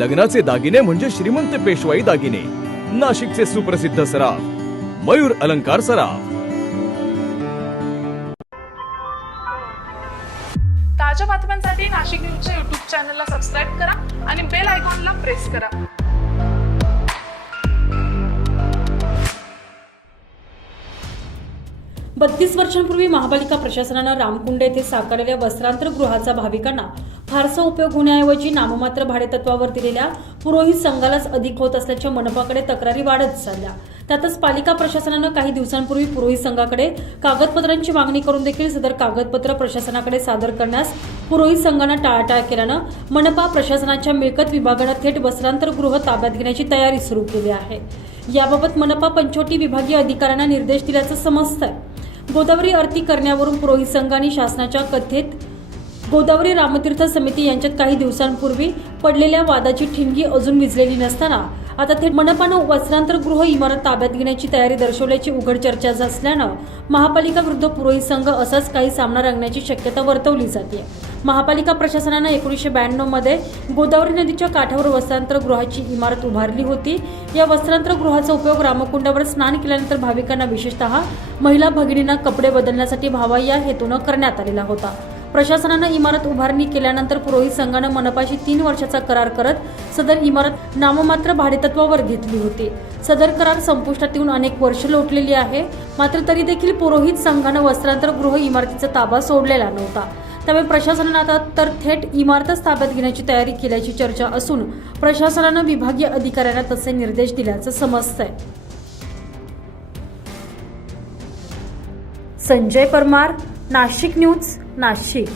लग्नाचे दागिने म्हणजे श्रीमंत पेशवाई दागिने. नाशिकचे सुप्रसिद्ध सराफ मयूर अलंकार सराफ. ताज्या बातम्यांसाठी नाशिक न्यूजच्या युट्यूब चॅनलला सबस्क्राईब करा आणि बेल आयकॉनला प्रेस करा. बत्तीस वर्षांपूर्वी महापालिका प्रशासनानं रामकुंड येथे साकारलेल्या वस्त्रांतर गृहाचा भाविकांना फारसा उपयोग होण्याऐवजी नाममात्र भाडेतत्वावर दिलेल्या पुरोहित संघालाच अधिक होत असल्याच्या मनपाकडे तक्रारी वाढत चालल्या. त्यातच पालिका प्रशासनानं काही दिवसांपूर्वी पुरोहित संघाकडे कागदपत्रांची मागणी करून देखील सदर कागदपत्र प्रशासनाकडे सादर करण्यास पुरोहित संघानं टाळाटाळ केल्यानं मनपा प्रशासनाच्या मिळकत विभागानं थेट वस्त्रांतर गृह ताब्यात घेण्याची तयारी सुरू केली आहे. याबाबत मनपा पंचवटी विभागीय अधिकाऱ्यांना निर्देश दिल्याचं समजतंय. गोदावरी आरती करण्यावरून पुरोहित संघ आणि शासनाच्या कथेत गोदावरी रामतीर्थ समिती यांच्यात काही दिवसांपूर्वी पडलेल्या वादाची ठिणगी अजून विजलेली नसताना आता थेट मनपानं वस्त्रांतर गृह इमारत ताब्यात घेण्याची तयारी दर्शवल्याची उघड चर्चा असल्यानं महापालिका विरुद्ध पुरोहित संघ असाच काही सामना रंगण्याची शक्यता वर्तवली जाते महापालिका प्रशासनानं एकोणीसशे ब्याण्णवमध्ये गोदावरी नदीच्या काठावर वस्त्रांतर गृहाची इमारत उभारली होती. या वस्त्रांतर गृहाचा उपयोग रामकुंडावर स्नान केल्यानंतर भाविकांना विशेषतः महिला भगिनींना कपडे बदलण्यासाठी व्हावा या हेतूनं करण्यात आलेला होता. प्रशासनानं इमारत उभारणी केल्यानंतर पुरोहित संघानं मनपाशी तीन वर्षाचा करार करत सदर इमारत नाममात्र भाडेतत्वावर घेतली होती. सदर करार संपुष्टात येऊन अनेक वर्ष लोटलेली आहे. मात्र तरी देखील पुरोहित संघानं वस्त्रांतर गृह इमारतीचा ताबा सोडलेला नव्हता. त्यामुळे प्रशासनानं आता तर थेट इमारतच ताब्यात घेण्याची तयारी केल्याची चर्चा असून प्रशासनानं विभागीय अधिकाऱ्यांना तसे निर्देश दिल्याचं समजतंय. संजय परमार नाशिक न्यूज नाशिक.